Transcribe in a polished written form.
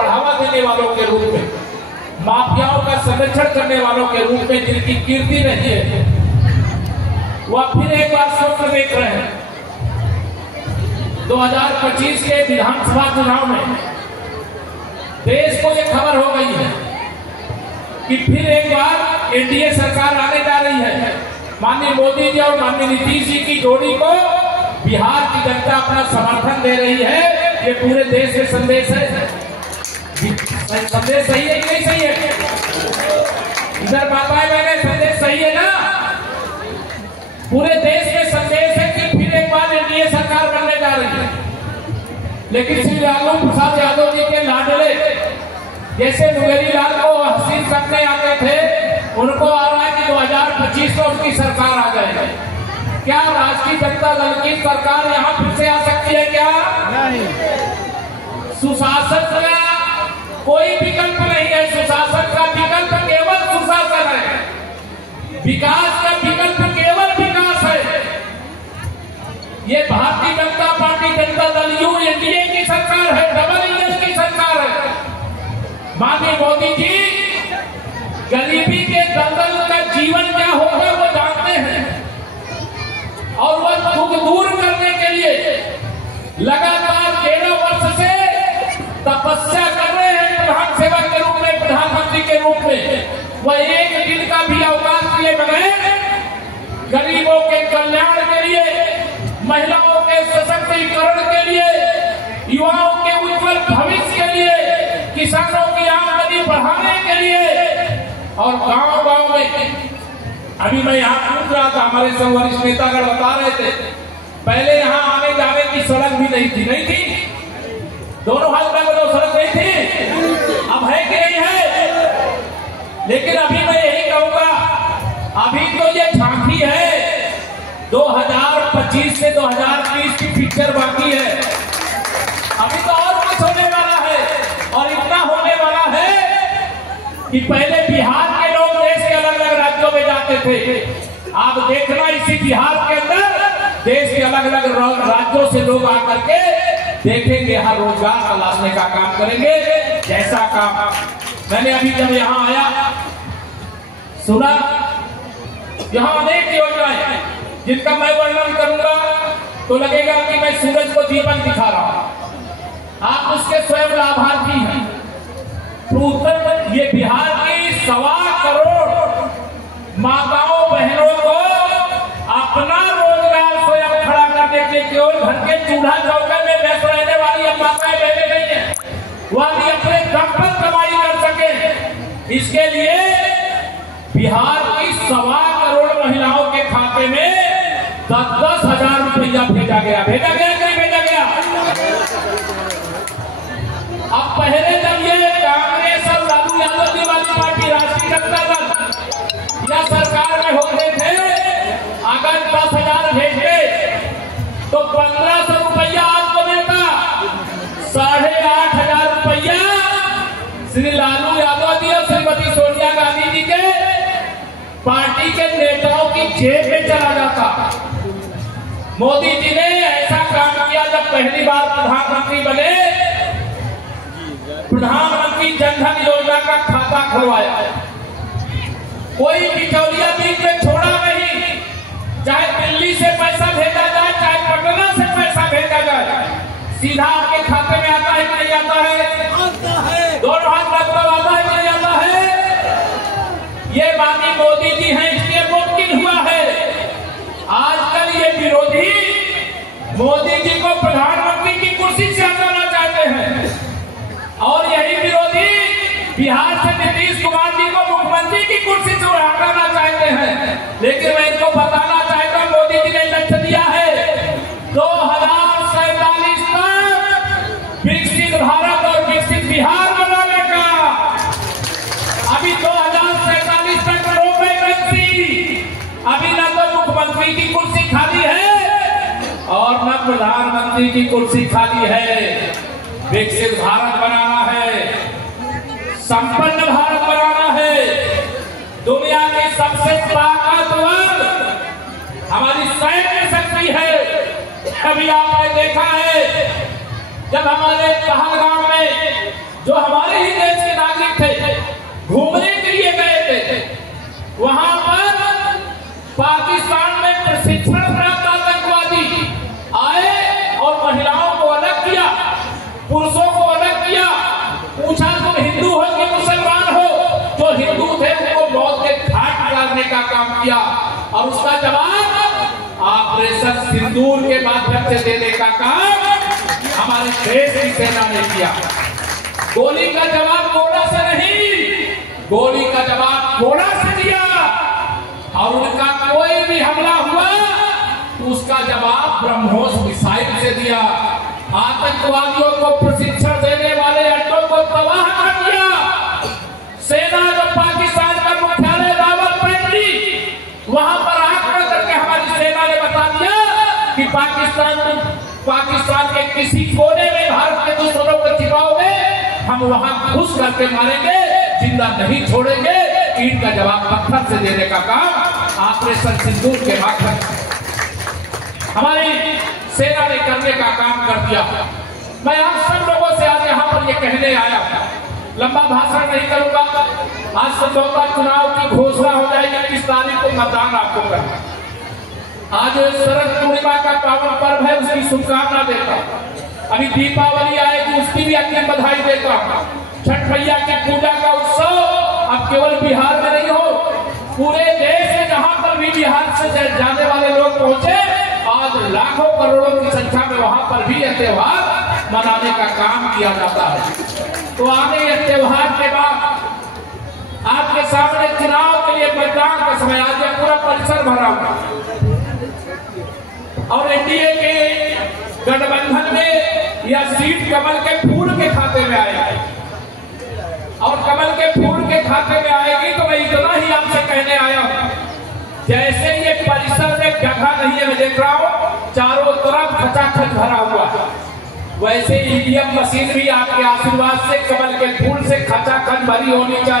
बढ़ावा देने वालों के रूप में, माफियाओं का संरक्षण करने वालों के रूप में जिनकी कीर्ति रही है, वह फिर एक बार स्वप्न देख रहे हैं। 2025 के विधानसभा चुनाव में देश को यह खबर हो गई है कि फिर एक बार एनडीए सरकार आने जा रही है। माननीय मोदी जी और माननीय नीतीश जी की जोड़ी को बिहार की जनता अपना समर्थन दे रही है। ये पूरे देश में संदेश है। संदेश सही है कि नहीं सही है? इधर बाबा मैंने संदेश सही है ना? पूरे देश में संदेश है कि फिर एक बार एनडीए सरकार बनने जा रही है। लेकिन श्री लालू प्रसाद यादव जी के लाडले जैसे मुंगेरी लाल को हसीन करने आते थे, उनको आ रहा है कि 2025 में उनकी सरकार आ जाएगी। क्या राष्ट्रीय जनता दल की सरकार यहाँ फिर से आ सकती है? क्या नहीं। सुशासन का कोई विकल्प नहीं है। सुशासन का विकल्प केवल सुशासन है। विकास का विकल्प केवल विकास है। ये भारतीय जनता पार्टी, जनता दल, एनडीए की सरकार है, डबल इंजन की सरकार है। माननीय मोदी जी गरीबी के दलदल का जीवन क्या होगा वो जानते हैं, और वह दुख दूर करने के लिए लगातार 13 वर्ष से तपस्या कर रहे हैं। प्रधान सेवक के रूप में, प्रधानमंत्री के रूप में वह एक दिन का भी अवकाश लिए बगैर गरीबों के कल्याण के लिए, महिलाओं के सशक्तिकरण के लिए, युवाओं के उज्जवल भविष्य के लिए, किसानों की आमदनी बढ़ाने के लिए, और गांव-गांव में अभी मैं यहाँ पूछ रहा था, हमारे सब वरिष्ठ नेतागण बता रहे थे, पहले यहाँ आने जाने की सड़क भी नहीं थी। दोनों हाथ में तो सड़क नहीं थी, अब है कि नहीं है? लेकिन अभी मैं यही कहूँगा, अभी तो ये झांकी है। 2025 से 2030 की पिक्चर बाकी है। अभी तो और कुछ होने वाला है, और इतना होने वाला है कि पहले बिहार के लोग देश के अलग अलग राज्यों में जाते थे। आप देखना, इसी बिहार के अंदर देश के अलग अलग राज्यों से लोग आकर के देखेंगे, यहाँ रोजगार तलाशने का काम करेंगे। जैसा काम मैंने अभी जब यहाँ आया सुना, यहाँ अनेक योजनाएं जिनका मैं वर्णन करूंगा तो लगेगा कि मैं सूरज को दीपक दिखा रहा हूं। आप उसके स्वयं लाभार्थी हैं। उत्तर ये बिहार की 1.25 करोड़ माताओं बहनों को अपना रोजगार स्वयं खड़ा करने के, केवल घर के चूल्हा चौके में व्यस्त रहने वाली माताएं बहने नहीं है, वह भी अपने दम पर कमाई कर सके। इसके लिए बिहार की 1.25 करोड़ महिलाओं के खाते में 10-10 हजार रुपया भेजा गया कि नहीं भेजा गया? अब पहले जब ये कांग्रेस और लालू यादव जी वाली पार्टी, राष्ट्रीय जनता दल या सरकार में होते थे, अगर 10 हजार भेजते तो 1500 रुपया आपको मिलता। 8,500 रुपया श्री लालू यादव जी और श्रीमती सोनिया गांधी जी के पार्टी के नेताओं की जेब में चला जाता। मोदी जी ने ऐसा काम किया जब पहली बार प्रधानमंत्री बने, प्रधानमंत्री जनधन योजना का खाता खुलवाया। कोई बिचौलिया बीच में छोड़ा नहीं। चाहे दिल्ली से पैसा भेजा जाए, चाहे पटना से पैसा भेजा जाए, सीधा आपके खाते में आता है कि नहीं आता है? आता है। दोनों हाथ मतलब आता है कि नहीं आता है? ये माननीय मोदी जी हैं, इसलिए मुमकिन हुआ है। आजकल ये विरोधी मोदी जी को प्रधानमंत्री की कुर्सी से हटाना चाहते हैं, और यही विरोधी बिहार से नीतीश कुमार जी को मुख्यमंत्री की कुर्सी से हटाना चाहते हैं। लेकिन मैं इनको बताना चाहता हूं, मोदी जी ने लक्ष्य दिया है 2047 तक विकसित भारत और विकसित बिहार बनाने का। अभी 2047 तक नो वैकेंसी। अभी न तो मुख्यमंत्री की कुर्सी खाली है और न प्रधानमंत्री की कुर्सी खाली है। विकसित भारत बनाना है, संपन्न भारत बनाना है। दुनिया की सबसे ताकतवर हमारी सैन्य शक्ति है। अभी आपने देखा है जब हमारे पहलगाम में जो हमारे ही देश के नागरिक थे, घूमने के लिए गए थे, वहां पर पाकिस्तान में प्रशिक्षण प्राप्त आतंकवादी आए और महिलाओं को अलग किया, पुरुषों को अलग किया, पूछा तुम हिंदू हो कि मुसलमान हो? जो हिंदू थे उनको मौत के घाट उतारने का काम किया और उसका जवाब ऑपरेशन सिंदूर के माध्यम से देने का काम हमारे देश की सेना ने किया। गोली का जवाब गोला से नहीं, गोली का जवाब गोला से दिया और उनका कोई भी हमला हुआ तो उसका जवाब ब्रह्मोस मिसाइल से दिया। आतंकवादियों को प्रशिक्षण देने वाले अड्डों को तबाह कर दिया। सेना जो पाकिस्तान का मुख्यालय रावलपिंडी, वहां पर आक्रमण करके हमारी सेना ने बता दिया कि पाकिस्तान के किसी कोने में भारत के दुश्मनों को छिपाओगे, हम वहां घुस करके मारेंगे, जिंदा नहीं छोड़ेंगे। ईंट का जवाब पत्थर से देने का काम ऑपरेशन सिंदूर के माध्यम हमारी सेना ने करने का काम कर दिया। मैं आप सब लोगों से आज यहाँ पर ये कहने आया, लंबा भाषण नहीं करूंगा। आज संभवतः चुनाव की घोषणा हो जाएगी, किस तारीख को मतदान आपको करना। आज शरद पूर्णिमा का पावन पर्व है, उसकी शुभकामना देता हूं। अभी दीपावली आएगी, उसकी भी अग्रिम बधाई देता हूं। छठ मैया की पूजा का उत्सव अब केवल बिहार में नहीं हो, पूरे देश में जहां पर भी बिहार से जाने वाले लोग पहुंचे, आज लाखों करोड़ों की संख्या में वहां पर भी यह त्योहार मनाने का काम किया जाता है। तो आगे यह त्योहार के बाद आपके सामने चुनाव के लिए मतदान का समय, आज यह पूरा परिसर भरा हुआ और एनडीए के गठबंधन में यह सीट कमल के फूल के खाते में आएगी और कमल के फूल के खाते में आएगी। तो मैं इतना ही आपसे कहने आया हूं, जैसे ये परिसर में जगह नहीं है, मैं देख रहा हूं चारों तरफ खचाखच भरा हुआ है, वैसे ईवीएम मशीन भी आपके आशीर्वाद से कमल के फूल से खचाखच भरी होनी चाहिए।